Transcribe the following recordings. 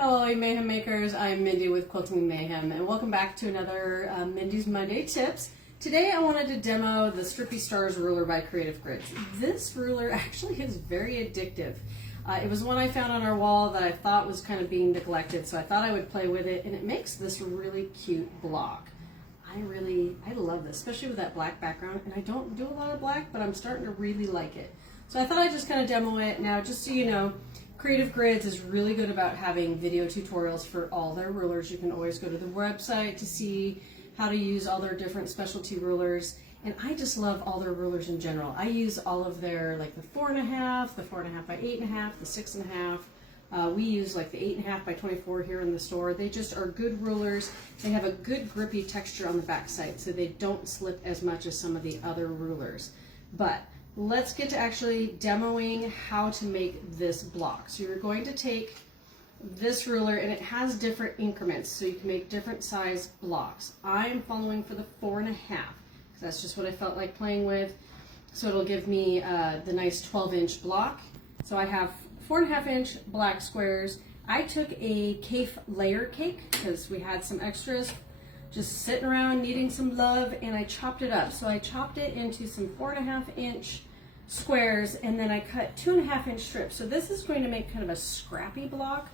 Hello, Mayhem Makers. I'm Mindy with Quilting Mayhem, and welcome back to another Mindy's Monday Tips. Today I wanted to demo the Strippy Stars ruler by Creative Grids. This ruler actually is very addictive. It was one I found on our wall that I thought was kind of being neglected, so I thought I would play with it, and it makes this really cute block. I love this, especially with that black background, and I don't do a lot of black, but I'm starting to really like it. So I thought I'd just kind of demo it. Now, just so you know, Creative Grids is really good about having video tutorials for all their rulers. You can always go to the website to see how to use all their different specialty rulers. And I just love all their rulers in general. I use all of their, like the 4.5, the 4.5 by 8.5, the 6.5. We use like the 8.5 by 24 here in the store. They just are good rulers. They have a good grippy texture on the back side, so they don't slip as much as some of the other rulers. But let's get to actually demoing how to make this block. So you're going to take this ruler, and it has different increments, so you can make different size blocks. I am following for the 4.5, because that's just what I felt like playing with. So it'll give me the nice 12-inch block. So I have 4.5-inch black squares. I took a Cafe layer cake because we had some extras just sitting around needing some love, and I chopped it up. So I chopped it into some 4.5-inch squares, and then I cut 2.5-inch strips. So this is going to make kind of a scrappy block.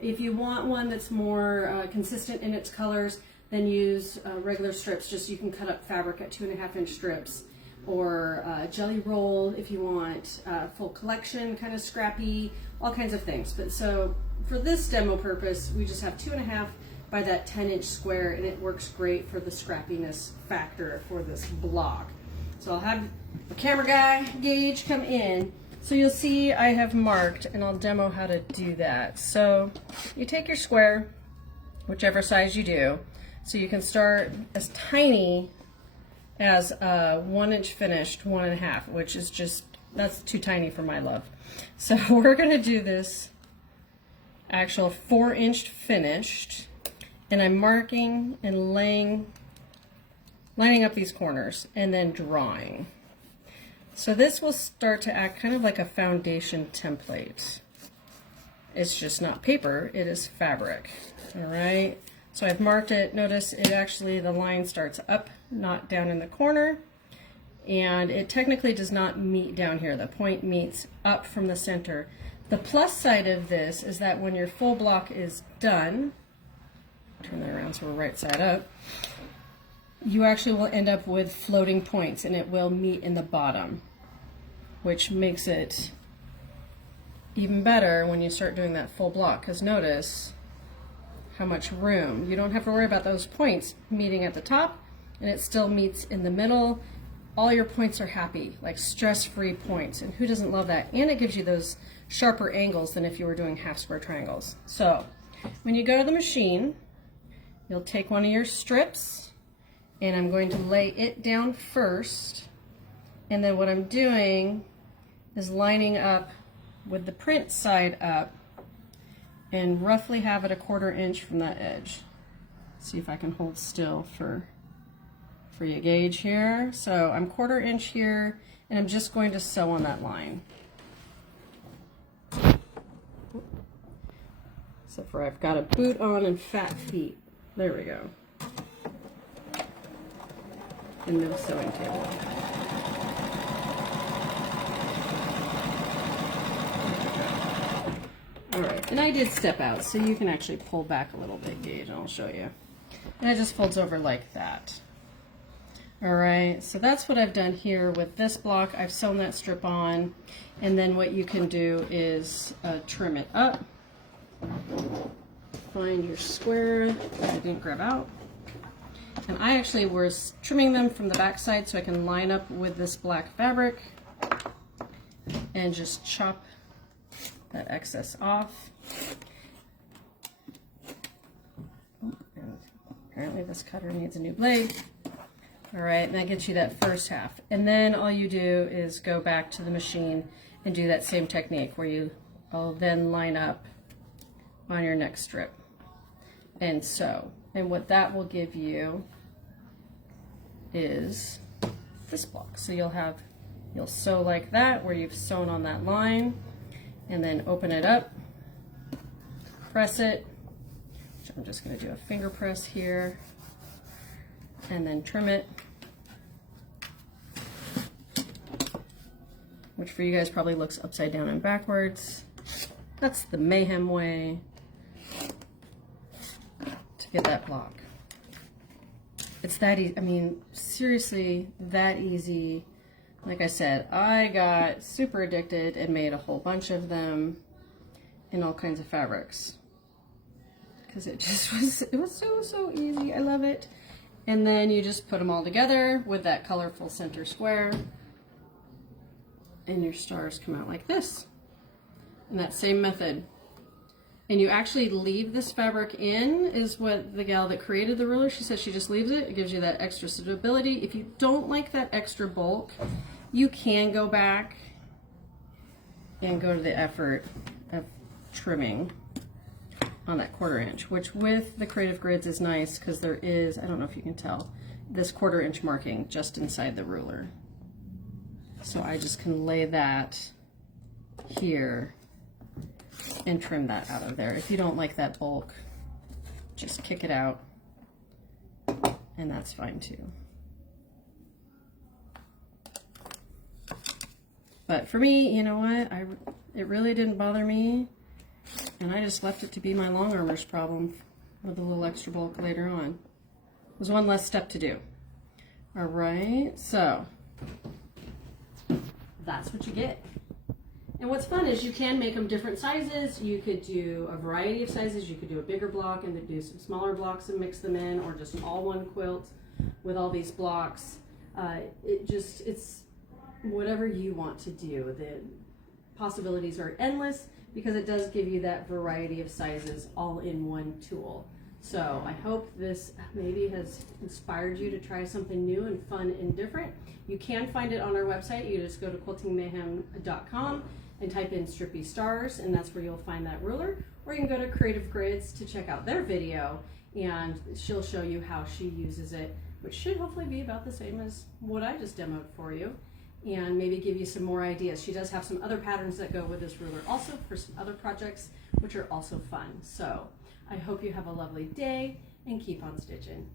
If you want one that's more consistent in its colors, then use regular strips. Just you can cut up fabric at 2.5-inch strips, or jelly roll if you want full collection, kind of scrappy, all kinds of things. But so for this demo purpose, we just have 2.5 by that 10-inch square, and it works great for the scrappiness factor for this block. So I'll have the camera guy, Gage, come in. So you'll see I have marked, and I'll demo how to do that. So you take your square, whichever size you do. So you can start as tiny as 1-inch finished, 1.5, which is just, that's too tiny for my love. So we're gonna do this actual 4-inch finished, and I'm marking and lining up these corners and then drawing. So this will start to act kind of like a foundation template. It's just not paper, it is fabric. All right, so I've marked it. Notice it actually, the line starts up, not down in the corner, and it technically does not meet down here. The point meets up from the center. The plus side of this is that when your full block is done, turn that around so we're right side up, you actually will end up with floating points, and it will meet in the bottom, which makes it even better when you start doing that full block, because notice how much room. You don't have to worry about those points meeting at the top, and it still meets in the middle. All your points are happy, like stress-free points, and who doesn't love that? And it gives you those sharper angles than if you were doing half square triangles. So when you go to the machine, you'll take one of your strips, and I'm going to lay it down first, and then what I'm doing is lining up with the print side up and roughly have it 1/4 inch from that edge. See if I can hold still for you, Gage, here. So I'm 1/4 inch here, and I'm just going to sew on that line. Except for I've got a boot on and fat feet. There we go. And no sewing table. All right, and I did step out, so you can actually pull back a little bit, Gage, and I'll show you. And it just folds over like that. All right, so that's what I've done here with this block. I've sewn that strip on, and then what you can do is trim it up. Find your square that I didn't grab out. And I actually was trimming them from the back side so I can line up with this black fabric and just chop that excess off. And apparently this cutter needs a new blade. All right, and that gets you that first half. And then all you do is go back to the machine and do that same technique where I'll then line up on your next strip and sew. And what that will give you is this block. So you'll sew like that where you've sewn on that line, and then open it up press it, which I'm just going to do a finger press here, and then trim it, which for you guys probably looks upside down and backwards. That's the Mayhem way to get that block. It's that easy. I mean, seriously, that easy. Like I said, I got super addicted and made a whole bunch of them in all kinds of fabrics because it was so easy. I love it. And then you just put them all together with that colorful center square, and your stars come out like this in that same method. And you actually leave this fabric in, is what the gal that created the ruler, she says she just leaves it. It gives you that extra stability. If you don't like that extra bulk, you can go back and go to the effort of trimming on that 1/4 inch, which with the Creative Grids is nice because there is, I don't know if you can tell, this 1/4 inch marking just inside the ruler. So I just can lay that here and trim that out of there. If you don't like that bulk, just kick it out, and that's fine too. But for me, you know what? It really didn't bother me, and I just left it to be my long armor's problem with a little extra bulk later on. It was one less step to do. All right, so that's what you get. And what's fun is you can make them different sizes. You could do a variety of sizes. You could do a bigger block and then do some smaller blocks and mix them in, or just all one quilt with all these blocks. It's whatever you want to do. The possibilities are endless because it does give you that variety of sizes all in one tool. So I hope this maybe has inspired you to try something new and fun and different. You can find it on our website. You just go to quiltingmayhem.com and type in Strippy Stars, and that's where you'll find that ruler. Or you can go to Creative Grids to check out their video, and she'll show you how she uses it, which should hopefully be about the same as what I just demoed for you, and maybe give you some more ideas. She does have some other patterns that go with this ruler also for some other projects, which are also fun. So I hope you have a lovely day and keep on stitching.